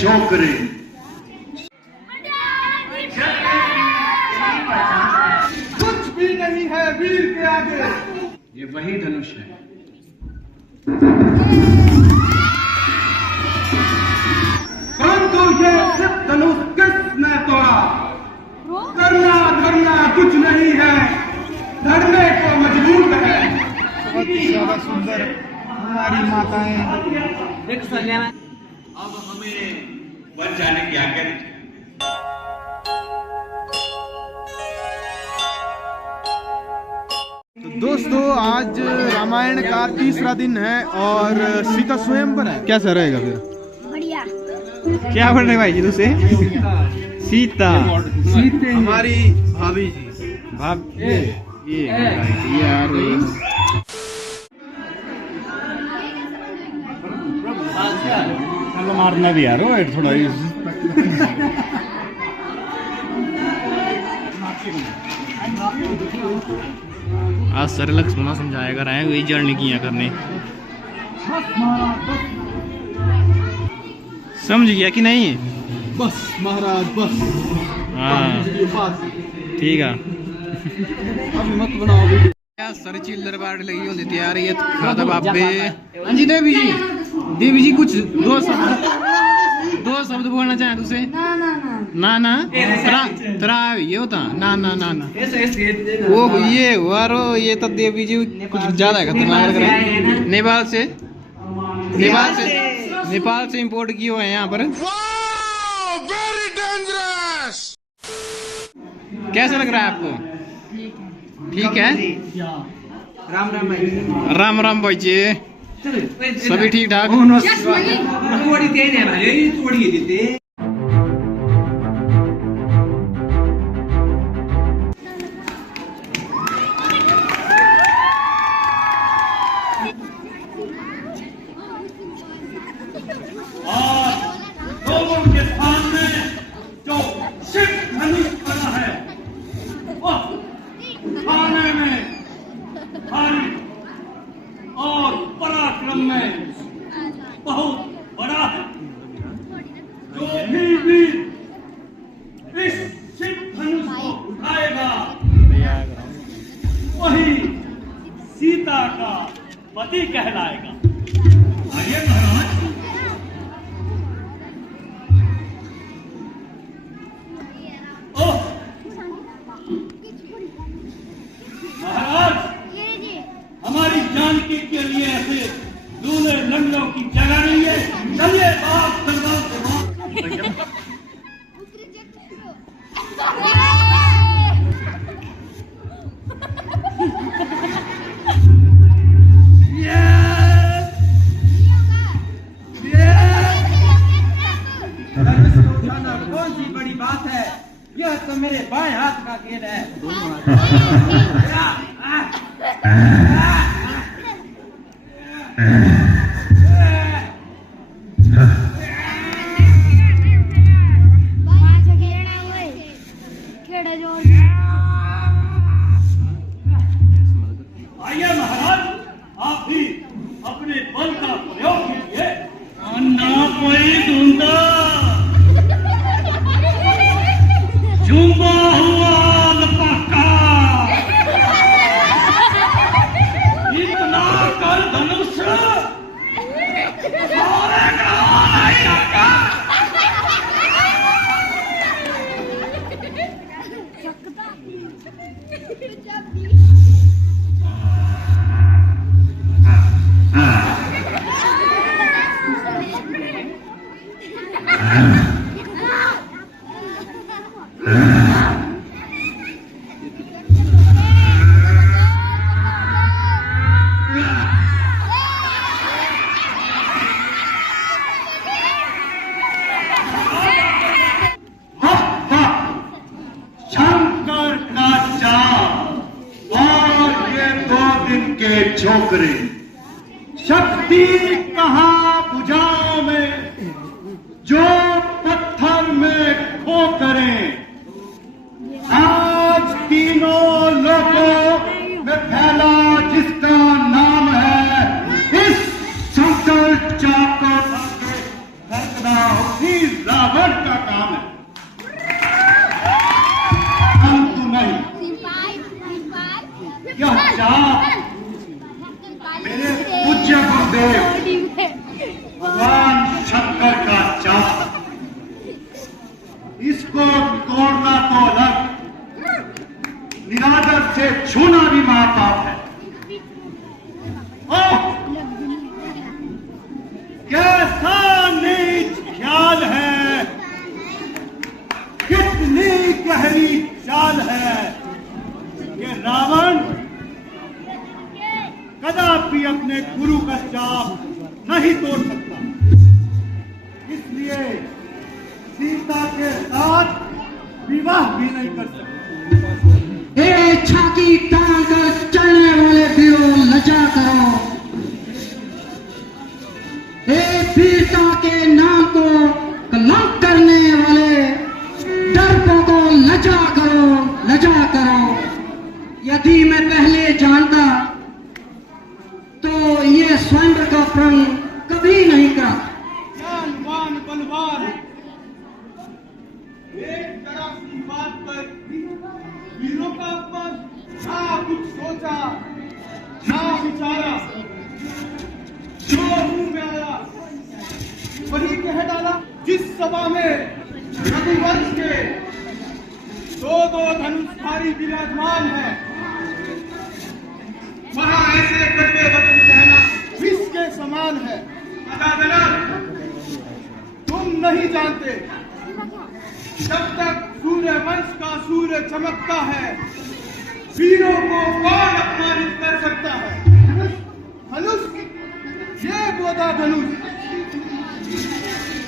छोकरे। कुछ भी नहीं है वीर के आगे। ये वही धनुष है। परंतु ये सिर्फ धनुष किसने तोड़ा? करना धरना कुछ नहीं है, धरने को मजबूर है। बहुत ज्यादा सुंदर हमारी माताएं। अब हमें वन जाने की आज्ञा दीजिए। तो दोस्तों आज रामायण का तीसरा दिन है और सीता स्वयंवर है। कैसा रहेगा फिर? बढ़िया। क्या बन रहे भाई जी तुझसे? सीता हमारी भाभी जी। ये यार मारना भी यार थोड़ा आज सर लक्ष्मण समझाया कर आए वही जर्नी किया करने। समझ गया कि नहीं? बस महाराज बस। हाँ ठीक है। अभी मत बनाओ सर चिल्लर बाट लगी होती तैयार ये खाता बाबे। हाँ जी देवी जी कुछ दो शब्द बोलना चाहे तुझसे? ना तरा ये होता ना वो ये वारो ये तो देवी जी कुछ ज्यादा है नेपाल से इंपोर्ट किए हुए हैं यहाँ पर। Very dangerous. कैसा लग रहा है आपको? ठीक है। राम राम भाई जी, सभी ठीक ठाक? लोगों के सामने जो शिव धनुष बना है वह खाने में भारी और पराक्रम में बहुत बड़ा है। जो भी वीर इस शिव धनुष को उठाएगा वही सीता का पति कहलाएगा। आइए महाराज। महाराज हमारी जानकी के लिए ऐसे दूल्हे लंगड़ों की जगह नहीं है। चलिए बाप दरबार से बात। कौन सी बड़ी बात है? यह तो मेरे बाएं हाथ का खेल है। आइए महाराज आप भी अपने बल का प्रयोग कीजिए। ना कोई ढूंढा झुंबा हुआ लपका इतना कर धनुष सारे गाँव नहीं आता। शंकर का चाल और ये 2 दिन के छोकरे। शक्ति कहाँ बुझाओ में जो पत्थर में खो करें। आज तीनों लोगों में फैला जिसका नाम है इस शंकर चाकर इसको तोड़ना तो अलग, निरादर से छूना भी महापाप है। ओह, कैसा नीच ख्याल है, कितनी गहरी चाल है कि रावण कदापि अपने गुरु का चाप नहीं तोड़ सकता। इसलिए सीता के साथ विवाह भी नहीं कर सकता। छाती तान कर चलने वाले वीरों लजा करो, वीरता के नाम को कलंक करने वाले डरपों को लजा करो, लजा करो। यदि मैं पहले जानता तो ये स्वयं का प्रण कभी नहीं करा। ज्ञानवान बलवान एक तरफ की बात पर वीरों का अपमान, ना कुछ सोचा ना विचारा, जो मुंह में आया वही कह डाला। जिस सभा में रघुवंश के दो धनुषधारी विराजमान है, वहां ऐसे कड़वे वचन कहना विष के समान है। तुम नहीं जानते, जब तक सूर्य वंश का सूर्य चमकता है, वीरों को कौन अपमानित कर सकता है। धनुष, ये गोदा धनुष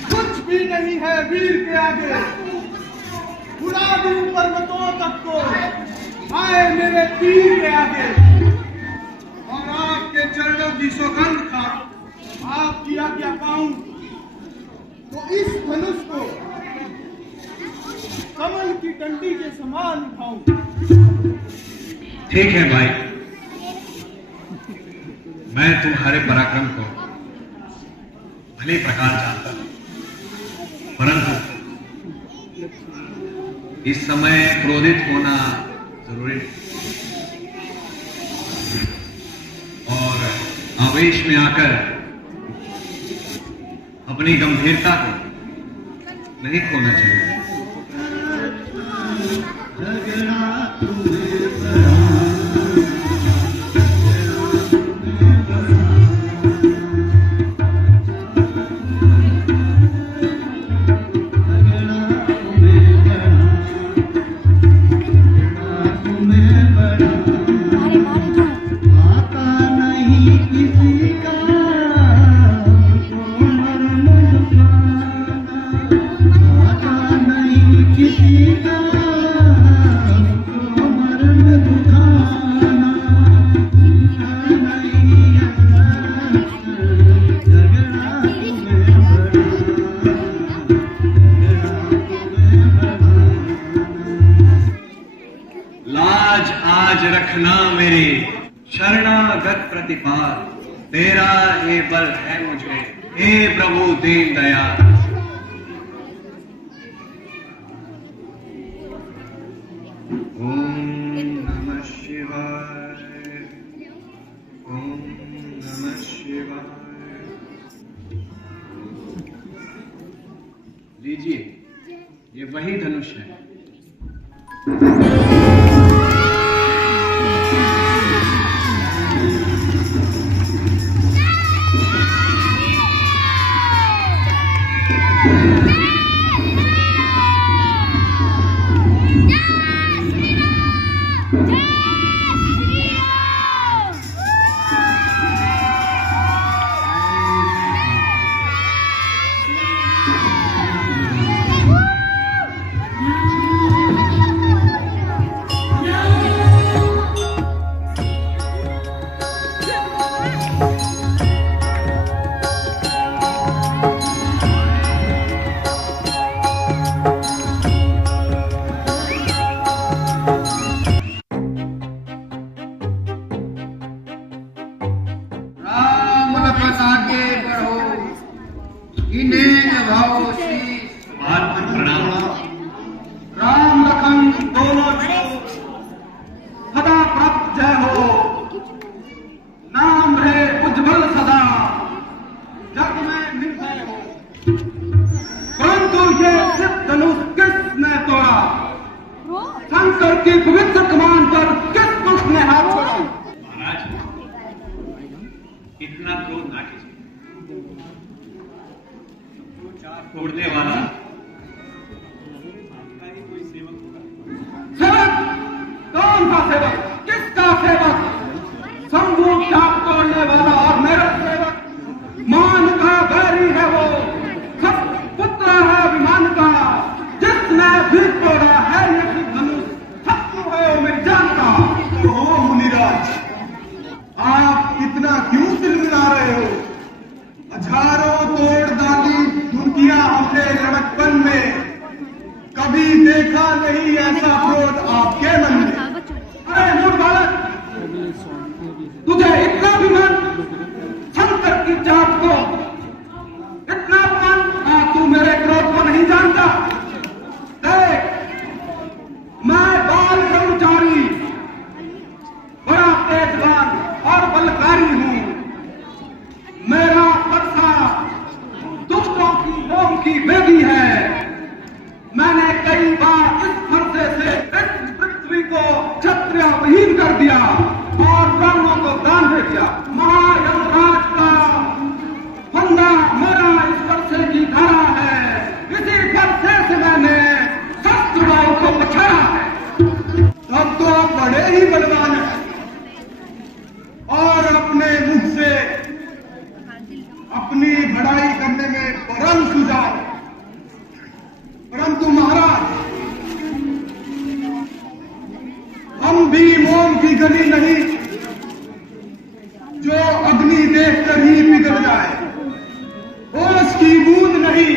कुछ भी नहीं है वीर के आगे। उड़ा दूं पर्वतों तक को, आए मेरे तीर के आगे। और आपके चरणों की सौगंध खा, आपकी आज्ञा पाऊं तो इस धनुष को कमल की डंडी के समान उठाऊं। ठीक है भाई, मैं तुम्हारे पराक्रम को भली प्रकार जानता हूं, परंतु इस समय क्रोधित होना जरूरी नहीं और आवेश में आकर अपनी गंभीरता को नहीं खोना चाहिए। रखना मेरे शरणागत प्रतिपाल, तेरा ये बल है मुझे, हे प्रभु दीन दयाल। ओम नमः शिवाय, ओम नमः शिवाय। लीजिए, ये वही धनुष है। शंकर की पवित्र कमान पर किस दुष्ट ने हाथ छोड़ा? महाराज, इतना क्रोध ना कीजिए। तोड़ने वाला आपका ही कोई सेवक होगा। सेवक? कौन सा सेवक? किसका सेवक? शंभू चाप तोड़ने वाला और मेरा सेवक मान का बैरी है वो, सब पुत्र है अभिमान का, जिसने भी तोड़ा है ये धनुष, शत्रु है वो मेरी जान का। ओ मुनिराज, आप इतना क्यों चिल्ला रहे हो? हजारों तोड़ डाली दुनिया हमने लड़कपन में, कभी देखा नहीं ऐसा क्रोध आपके मन में। अरे मूर्ख बालक, तुझे इतना अभिमान शंकर की चाप को, इतना अभिमान? तू मेरे क्रोध को नहीं जानता। देख, मैं बाल ब्रह्मचारी, बड़ा तेजवान और बलकारी हूं। मेरा फरसा दुष्टों की लोम की वेदी है। मैंने कई बार इस फरसे से इस पृथ्वी को क्षत्रिय विहीन कर दिया और ब्राह्मणों को दान दे दिया। महायमराज का फंदा मेरा इस फरसे की धारा है। इसी फरसे से मैंने शस्त्रवाओं को बचाया है। तब तो आप बड़े ही बलवान हैं और अपने मुख से अपनी बड़ाई करने में परम सुजान। परंतु महाराज, हम भी मोम की गली नहीं जो अग्नि देखकर ही पिघल जाए, ओस की बूंद नहीं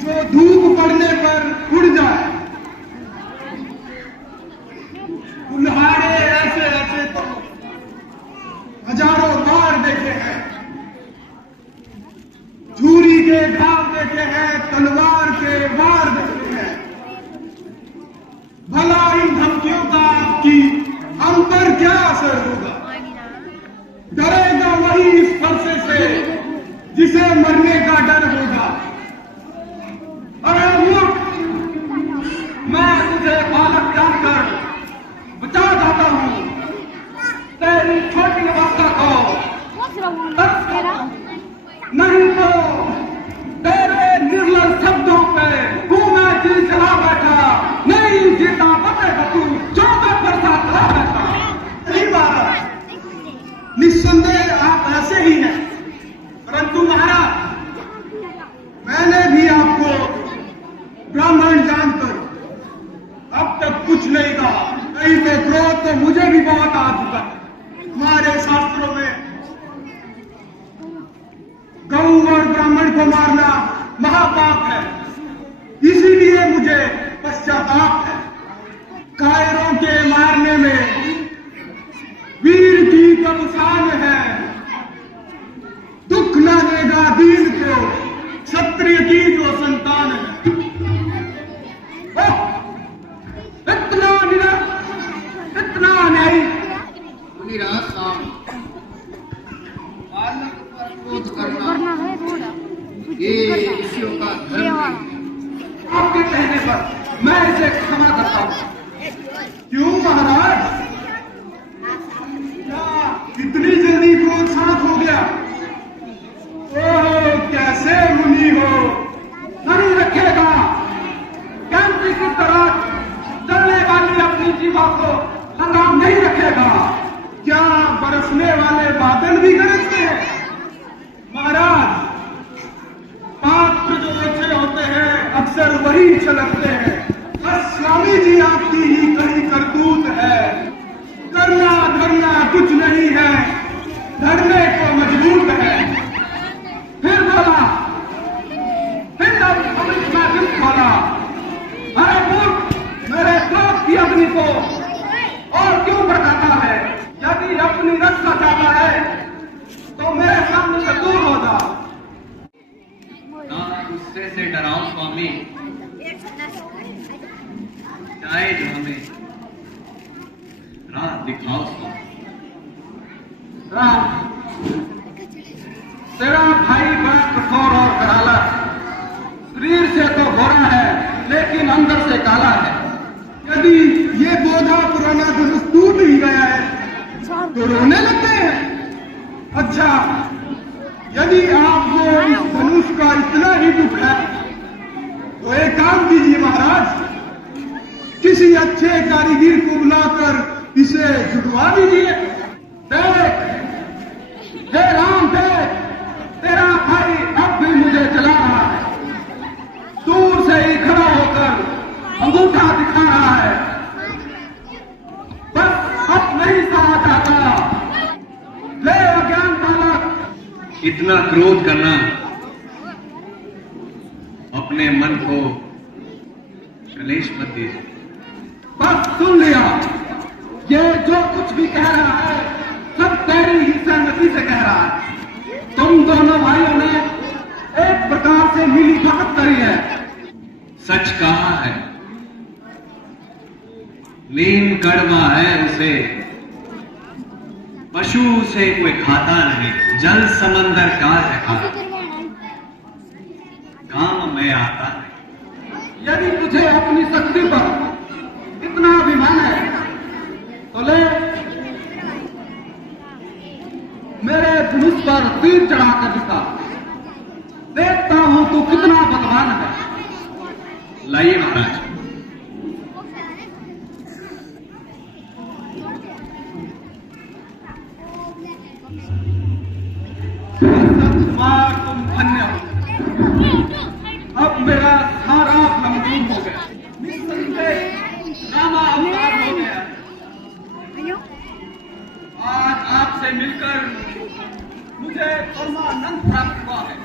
जो धूप पड़ने पर उड़ जाए। उन्हारे ऐसे ऐसे तो हजारों बार देखे हैं, छुरी के घाव देखे हैं, तलवार के वार देखे हैं। भला इन धमकियों का आपकी हम पर क्या असर होगा? डरेगा वही इस फरसे से जिसे मरने का डर होगा। अरे मूर्ख, मैं तुझे बालक जानकर बचा जाता हूं। तेरी छोटी अवस्था को नहीं तो तेरे निर्लज शब्दों पे मैं जी चला बैठा, नहीं जीता बचेगा तू, जो मैं फरसा चला बैठा। नहीं महाराज, निस्संदेह आप ऐसे ही हैं, परंतु महाराज, मैंने भी आपको ब्राह्मण जानकर अब तक कुछ नहीं कहा। नहीं तो क्रोध तो मुझे भी बहुत आ चुका है। हमारे शास्त्रों में गौ और ब्राह्मण को मारना महापाप है, इसीलिए मुझे पश्चाताप है। कायरों के मारने में वीर की कब शान है, दुख न देगा दीन को क्षत्रिय की जो संतान है। इतना निरस, इतना अन्यायी। मुनिराज साहब, बालक पर क्रोध करना ये ऋषियों का धर्म है। आपके कहने पर मैं इसे क्षमा करता हूं। क्यों महाराज, क्या इतनी जल्दी क्रोध शांत हो गया? ओह, कैसे मुनि हो! नहीं रखेगा, कैंची की तरह चलने वाली अपनी जीवा को लगाम नहीं रखेगा। क्या बरसने वाले बादल भी गरजते हैं? महाराज, पात्र जो अच्छे होते हैं अक्सर वही छलकते हैं। बस स्वामी जी आपकी ही कहीं करतूत है। करना धरना कुछ नहीं है, धरने को मजबूर है। फिर बोला, फिर अमृत में फिर बोला। अरे मूर्ख, मेरे क्रोध की अग्नि को और क्यों भड़काता है? यदि अपनी रक्षा चाहता है तो मेरे सामने से दूर हो जा। ना गुस्से से डराओ स्वामी, शायद हमें राह दिखाओ स्वामी। राम, तेरा भाई बड़ा कठोर और कराला, शरीर से तो गोरा है लेकिन अंदर से काला है। यदि ये बोधा पुराना धनुष टूट ही गया है तो रोने लगते हैं। अच्छा, यदि आपको इस धनुष का इतना ही दुख है तो एक काम कीजिए महाराज, किसी अच्छे कारीगर को बुलाकर इसे जुड़वा दीजिए। देख, हे राम देख, तेरा भाई अब भी मुझे चला रहा है, दूर से ही खड़ा होकर अंगूठा दिखा रहा है। बस अब नहीं सहा जाता। ले अज्ञान बालक। इतना क्रोध करना अपने मन को कलेश मत दीजिए। बस सुन लिया, ये जो कुछ भी कह रहा है सब तेरी ही सहमति से कह रहा है। तुम दोनों भाइयों ने एक प्रकार से मिली भगत करी है। सच कहा है, नीम कड़वा है उसे पशु से कोई खाता नहीं, जल समंदर का है काम में आता नहीं। यदि तुझे अपनी शक्ति पर इतना अभिमान है तो ले मेरे धनुष पर तीर चढ़ाकर दिखा, देखता हूं तू कितना बलवान है। लाइए महाराज। सतकुमार तुम धन्य हो। अब मेरा सारा भ्रम दूर हो गया, निस्संदेह रामा अवतार हो गया। आज आपसे मिलकर मुझे परमानंद प्राप्त हुआ है।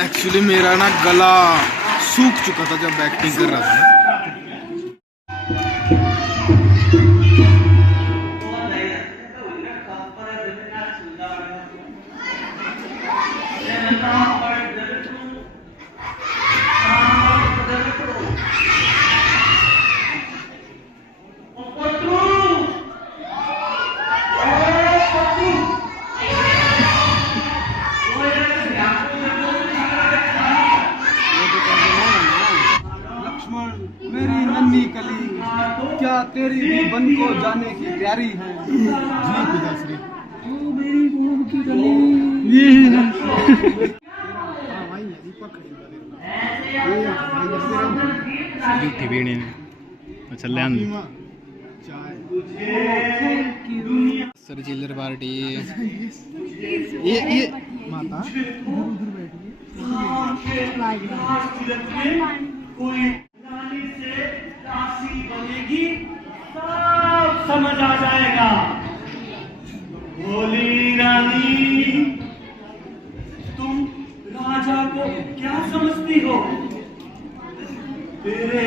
एक्चुअली मेरा ना गला सूख चुका था जब एक्टिंग कर रहा था। मेरी नन्ही कली, क्या तेरी भी बन को जाने की प्यारी है। जी पिताश्री, तू मेरी बहू की कली। झूठी बीड़ी ने अच्छा ले सर चिल्लर पार्टी। ये माता कोई रानी से दासी बनेगी, सब समझ आ जाएगा। बोली रानी, तुम राजा को क्या समझती हो? तेरे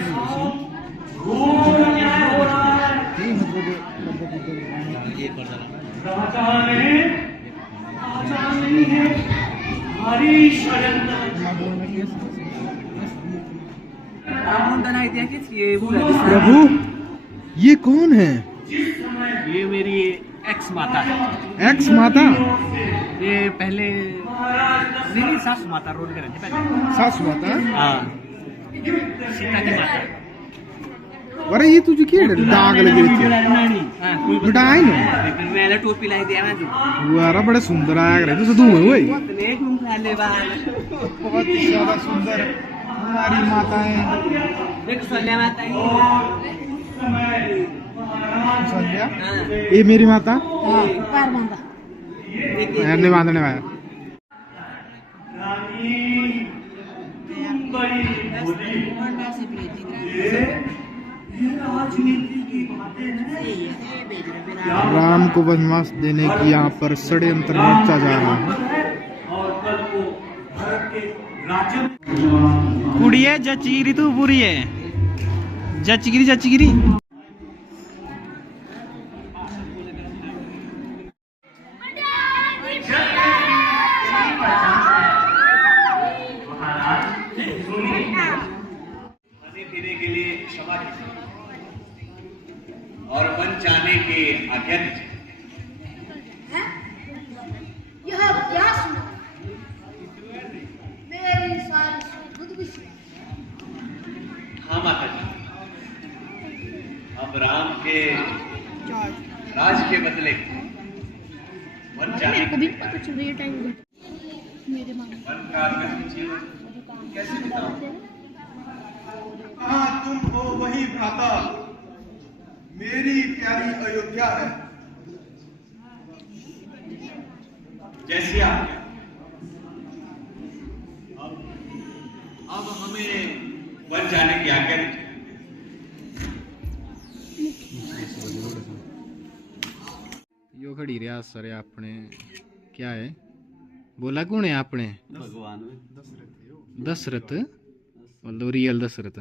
साथ घोर अन्याय हो रहा है। राजा नहीं है, हमारी षड्यंत्र। प्रभु, ये कौन है? ये मेरी एक्स माता है। एक्स माता? ये पहले मेरी सासू माता रोड के रहते पहले। सासू माता? हाँ, सीता की माता। अरे ये तुझे क्या दाग लगी थी? मिठाई नो मैंने टोपी लाई दिया ना। वारा बड़े सुंदर आया करे तो तू हुए बहुत ही ज्यादा सुंदर हमारी माताएं। एक संध्या माता है। संध्या, ये मेरी माता पैर बांधा। नहीं बांधने वाला। तुम बड़ी भोली। ये राजनीति की बातें हैं। राम को वनवास देने की यहाँ पर षड्यंत्र रचा जा रहा है। और कल को भारत के राज्य कुड़िए जचगिरी तू पूरी है। जचगिरी आज्ञा दीजिए। यह क्या सुना? मेरी सारी बुद्ध विषय। हाँ माता जी, अब राम के राज के बदले वन जाने कभी पता चल रही है टाइम मेरे मामा वन काल में जीवन कैसे बिताऊं? कहाँ तुम हो वही भ्राता मेरी प्यारी अयोध्या है। जैसी आज्ञा। अब हमें वन जाने की आज्ञा दीजिए। यो खड़ी रहा सर अपने क्या है बोला कौन है आपने भगवान दशरथ मतलब रियल दशरथ